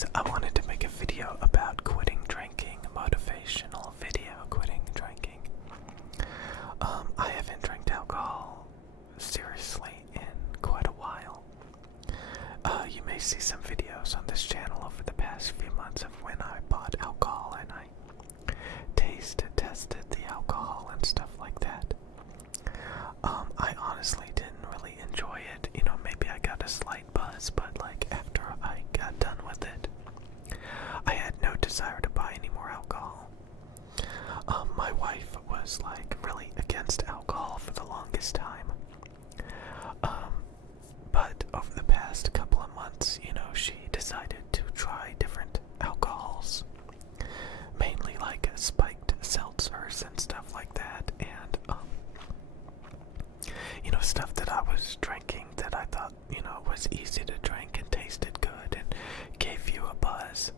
guys, I wanted to make a video about quitting drinking, motivational video, quitting drinking. I haven't drank alcohol seriously in quite a while. You may see some videos on this channel over the past few months of when I bought alcohol and I tested the alcohol and stuff like that. I honestly didn't really enjoy it. Maybe I got a slight buzz, but after I got done with it, I had no desire to buy any more alcohol. My wife was really against alcohol for the longest time. But over the past couple of months, she decided to try different alcohols. Mainly spiked seltzers and stuff like that, and stuff that I was drinking that I thought, was easy to drink and tasted good and gave you a buzz.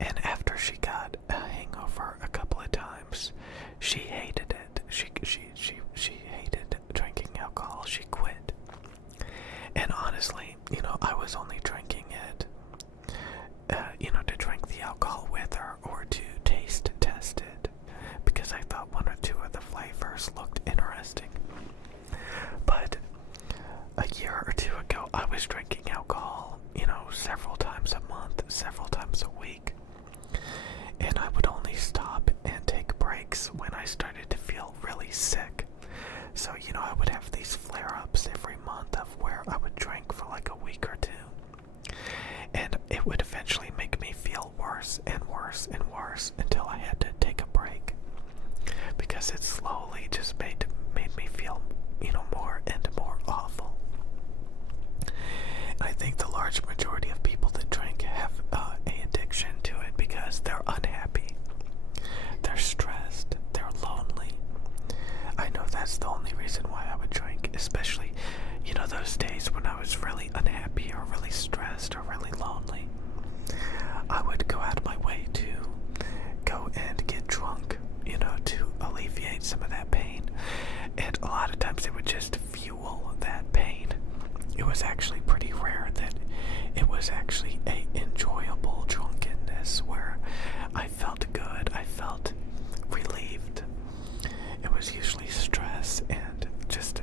And after she got a hangover a couple of times, she hated it. She hated drinking alcohol. She quit. And honestly, I was only drinking it, to drink the alcohol with her or to test it, because I thought one or two of the flavors looked interesting. But a year or two ago, I was drinking alcohol, several times a month, several times a week. And I would only stop and take breaks when I started to feel really sick. So, I would have these flare-ups every month of where I would drink for a week or two. And it would eventually make me feel worse and worse and worse until I had to take a break. Because it slowly just made me feel, more and more awful. And I think the large majority of people that drink have a addiction to it because they're unhappy, they're stressed, they're lonely. I know that's the only reason why I would drink, especially, those days when I was really unhappy or really stressed or really lonely. I would go out of my way to go and get drunk, to alleviate some of that pain. And a lot of times it would just fuel that pain. It was actually pretty rare that it was actually a enjoyable drunkenness where I felt good, I felt relieved. It was usually stress and just,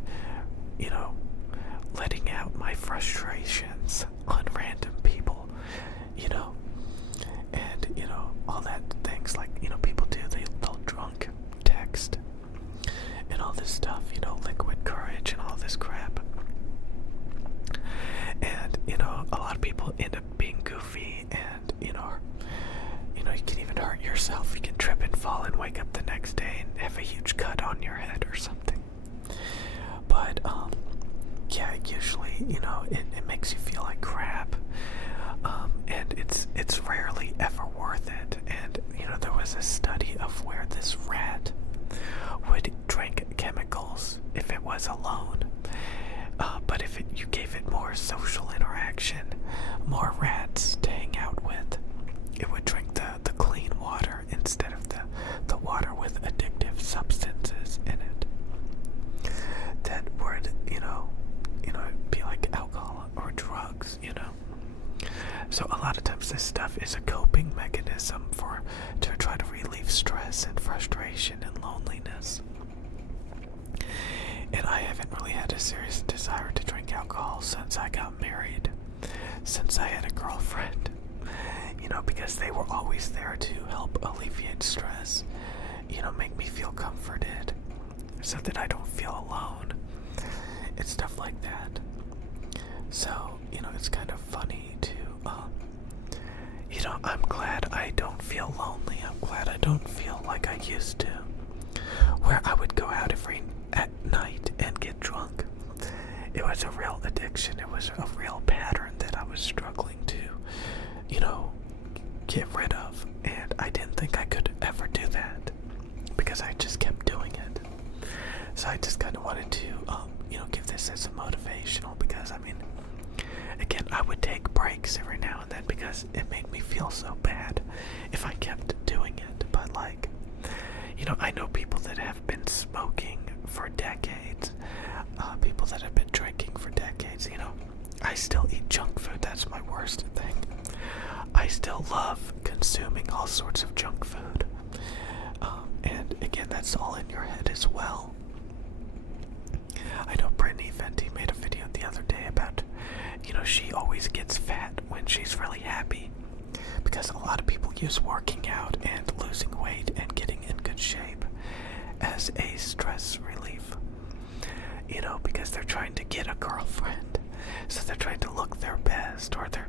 letting out my frustrations on random people, and, all that things people do, they'll drunk text and all this stuff, liquid courage and all this crap. And, a lot of people end up being goofy and, you can even hurt yourself. You can trip and fall and wake up the next day and have a huge cut on your head or something. But, yeah, usually, it makes you feel like crap. And it's rarely ever worth it. And, there was a study of where this rat would drink chemicals if it was alone. But if you gave it more social interaction, more rats to hang out with, it would drink the clean water instead of the water with addictive substances in it. That would, be like alcohol or drugs, So a lot of times this stuff is a coping mechanism to try to relieve stress and frustration and loneliness. And I haven't really had a serious desire to drink alcohol since I got married, since I had a girlfriend, because they were always there to help alleviate stress, make me feel comforted so that I don't feel alone and stuff like that. So, it's kind of funny to, I'm glad I don't feel lonely. I'm glad I don't feel like I used to, where I would go out at night and get drunk. It was a real addiction. It was a real pattern that I was struggling to, get rid of. And I didn't think I could ever do that because I just kept doing it. So I just kind of wanted to, give this as a motivational because, again, I would take breaks every now and then because it made me feel so bad if I kept doing it. But I know people that have been smoking for decades, people that have been drinking for decades. I still eat junk food. That's my worst thing. still love consuming all sorts of junk food. And again, that's all in your head as well. I know Brittany Fenty made a video the other day about, she always gets fat when she's really happy. Because a lot of people use working out and losing weight and getting in good shape as a stress relief. Because they're trying to get a girlfriend. So they're trying to look their best, or they're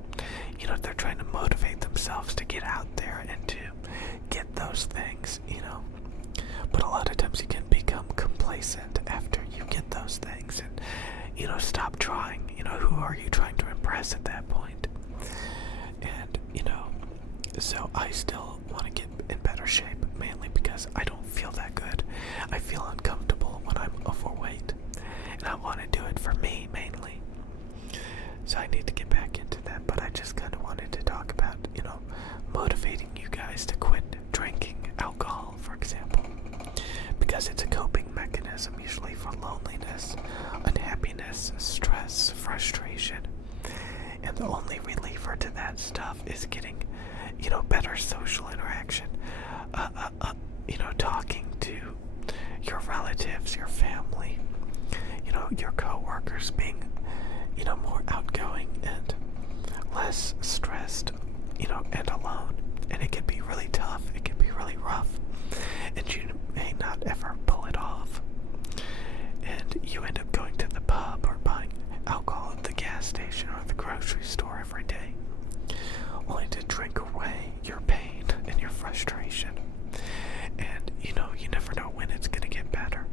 trying to motivate themselves to get out there and to get those things, But a lot of times you can become complacent after you get those things and, stop trying. Who are you trying to impress at that point? And, so I still want to get in better shape, mainly because I don't feel that good. I feel uncomfortable when I'm overweight, and I want to do it for me, mainly. So I need to get back into that, but I just kind of wanted to talk about, motivating you guys to quit drinking alcohol, for example, because it's a coping mechanism, usually for loneliness, unhappiness, stress, frustration, and the only reliever to that stuff is getting, better social interaction, talking to your relatives, your family, your co-workers, being, more outgoing and less stressed, and alone. And it can be really tough, it can be really rough, and you may not ever pull it off. And you end up going to the pub or buying alcohol at the gas station or the grocery store every day, only to drink away your pain and your frustration. And you never know when it's going to get better,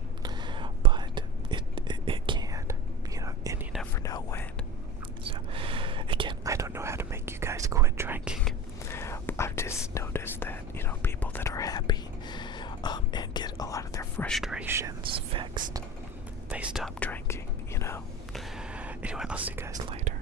but it can, and you never know when. So again, I don't know how to make you guys quit drinking. I've just noticed that, people that are happy and get a lot of their frustrations fixed, they stop drinking, Anyway, I'll see you guys later.